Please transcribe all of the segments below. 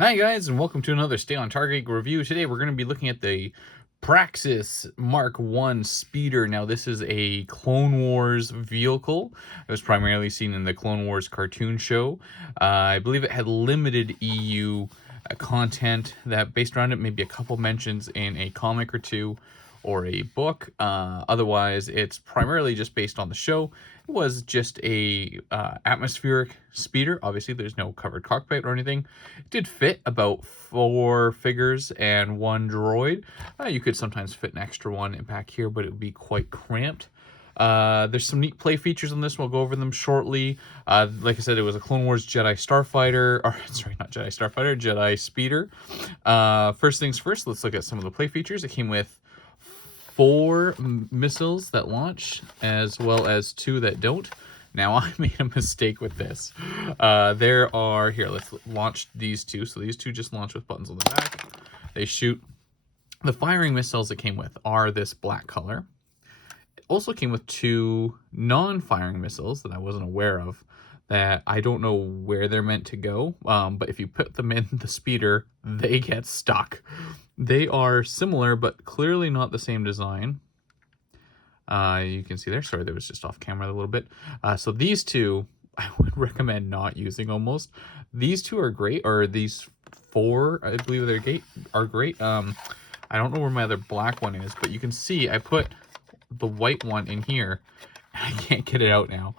Hi guys, and welcome to another Stay on Target review. Today we're going to be looking at the Praxis Mk speeder. Now this is a Clone Wars vehicle. It was primarily seen in the Clone Wars cartoon show. I believe it had limited EU content that based around it, maybe a couple mentions in a comic or two or a book. Otherwise, it's primarily just based on the show. It was just a atmospheric speeder. Obviously, there's no covered cockpit or anything. It did fit about 4 figures and 1 droid. You could sometimes fit an extra one in back here, but it would be quite cramped. There's some neat play features on this. We'll go over them shortly. Like I said, it was a Clone Wars Jedi Starfighter, or sorry, not Jedi Starfighter, Jedi Speeder. First things first, let's look at some of the play features. It came with 4 missiles that launch, as well as 2 that don't. Now, I made a mistake with this. There are, here, let's launch these 2. So these 2 just launch with buttons on the back. They shoot. The firing missiles it came with are this black color. It also came with 2 non-firing missiles that I wasn't aware of, that I don't know where they're meant to go. But if you put them in the speeder, they get stuck. They are similar, but clearly not the same design. You can see there. Sorry, that was just off camera a little bit. So these 2, I would recommend not using almost. These 2 are great, or these 4, I believe are great. I don't know where my other black one is, but you can see I put the white one in here. I can't get it out now.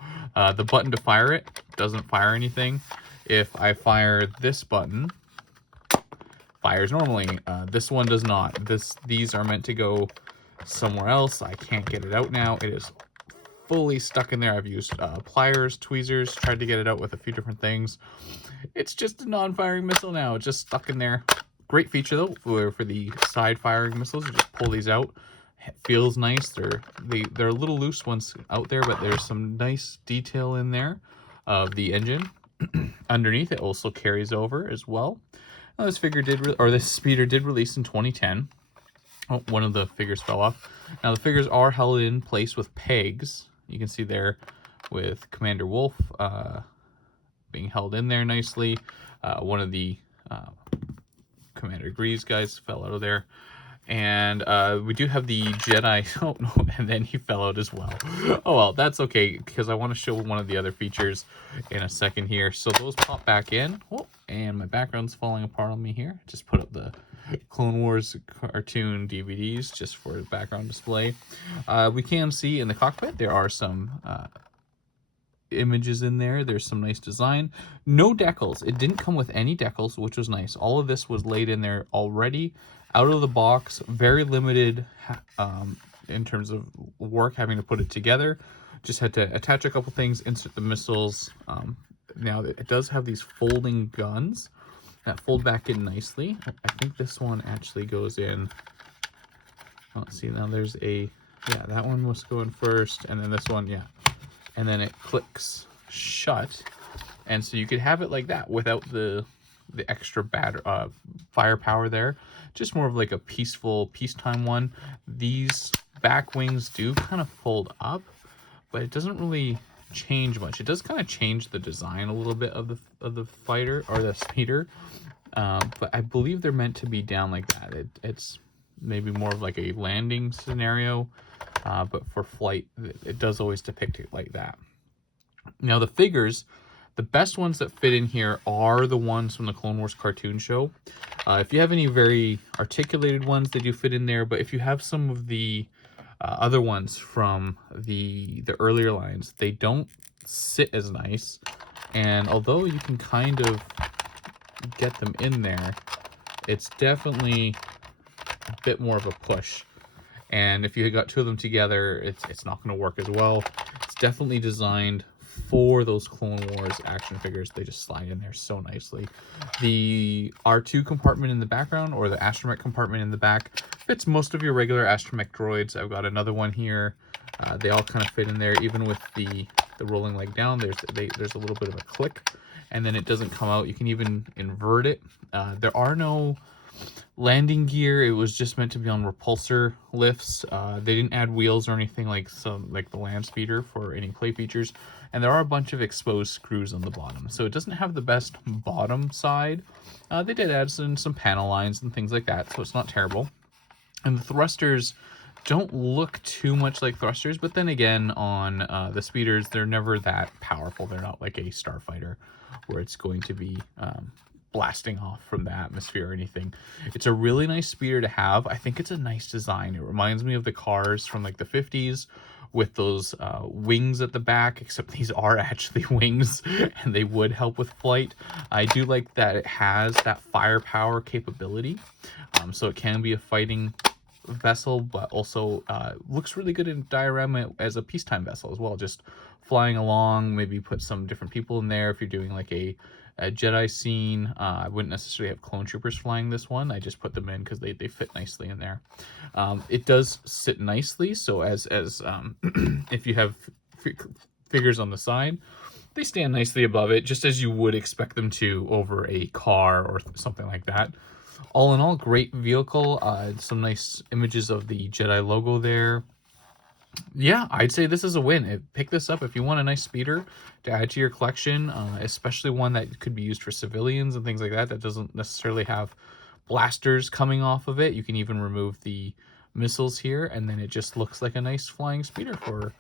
The button to fire it doesn't fire anything. If I fire this button, fires normally. This one does not. These are meant to go somewhere else. I can't get it out now. It is fully stuck in there. I've used pliers, tweezers, tried to get it out with a few different things. It's just a non-firing missile now. It's just stuck in there. Great feature though for the side firing missiles. You just pull these out. It feels nice. They're a little loose once out there, but there's some nice detail in there of the engine. Underneath it also carries over as well. Now, this speeder did release in 2010. Oh, one of the figures fell off. Now the figures are held in place with pegs. You can see there with Commander Wolf being held in there nicely. One of the Commander Grease guys fell out of there. And we do have the Jedi. Oh no, and then he fell out as well. Oh well, that's okay, because I want to show one of the other features in a second here. So those pop back in. Oh, and my background's falling apart on me here. Just put up the Clone Wars cartoon DVDs just for background display. We can see in the cockpit there are some images in there. There's some nice design. No decals. It didn't come with any decals, which was nice. All of this was laid in there already out of the box. Very limited in terms of work having to put it together. Just had to attach a couple things, insert the missiles. Now it does have these folding guns that fold back in nicely. I think this one actually goes in. Let's see, now there's that one was going first, and then this one, and then it clicks shut, and so you could have it like that without the extra firepower there. Just more of like a peacetime one. These back wings do kind of fold up, but it doesn't really change much. It does kind of change the design a little bit of the fighter or the speeder, but I believe they're meant to be down like that. It's maybe more of like a landing scenario, but for flight it does always depict it like that. Now the figures, the best ones that fit in here are the ones from the Clone Wars cartoon show. If you have any very articulated ones, they do fit in there, but if you have some of the other ones from the earlier lines, they don't sit as nice. And although you can kind of get them in there, it's definitely a bit more of a push. And if you got 2 of them together, it's not going to work as well. It's definitely designed for those Clone Wars action figures. They just slide in there so nicely. The R2 compartment in the background, or the astromech compartment in the back, fits most of your regular astromech droids. I've got another one here. They all kind of fit in there, even with the rolling leg down. There's a little bit of a click, and then it doesn't come out. You can even invert it. There are no landing gear. It was just meant to be on repulsor lifts. They didn't add wheels or anything like the land speeder for any play features. and there are a bunch of exposed screws on the bottom, so it doesn't have the best bottom side. They did add some panel lines and things like that, so it's not terrible. And the thrusters don't look too much like thrusters, but then again, on the speeders, they're never that powerful. They're not like a starfighter where it's going to be blasting off from the atmosphere or anything. It's a really nice speeder to have. I think it's a nice design. It reminds me of the cars from like the 50s with those wings at the back, except these are actually wings and they would help with flight. I do like that it has that firepower capability, so it can be a fighting vessel, but also looks really good in diorama as a peacetime vessel as well, just flying along. Maybe put some different people in there if you're doing like a Jedi scene. I wouldn't necessarily have clone troopers flying this one. I just put them in because they fit nicely in there. It does sit nicely, so as if you have figures on the side, they stand nicely above it, just as you would expect them to over a car or something like that. All in all, great vehicle. Some nice images of the Jedi logo there. Yeah, I'd say this is a win. Pick this up if you want a nice speeder to add to your collection, especially one that could be used for civilians and things like that, that doesn't necessarily have blasters coming off of it. You can even remove the missiles here, and then it just looks like a nice flying speeder for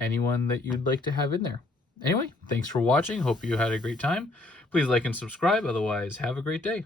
anyone that you'd like to have in there. Anyway, thanks for watching. Hope you had a great time. Please like and subscribe. Otherwise, have a great day.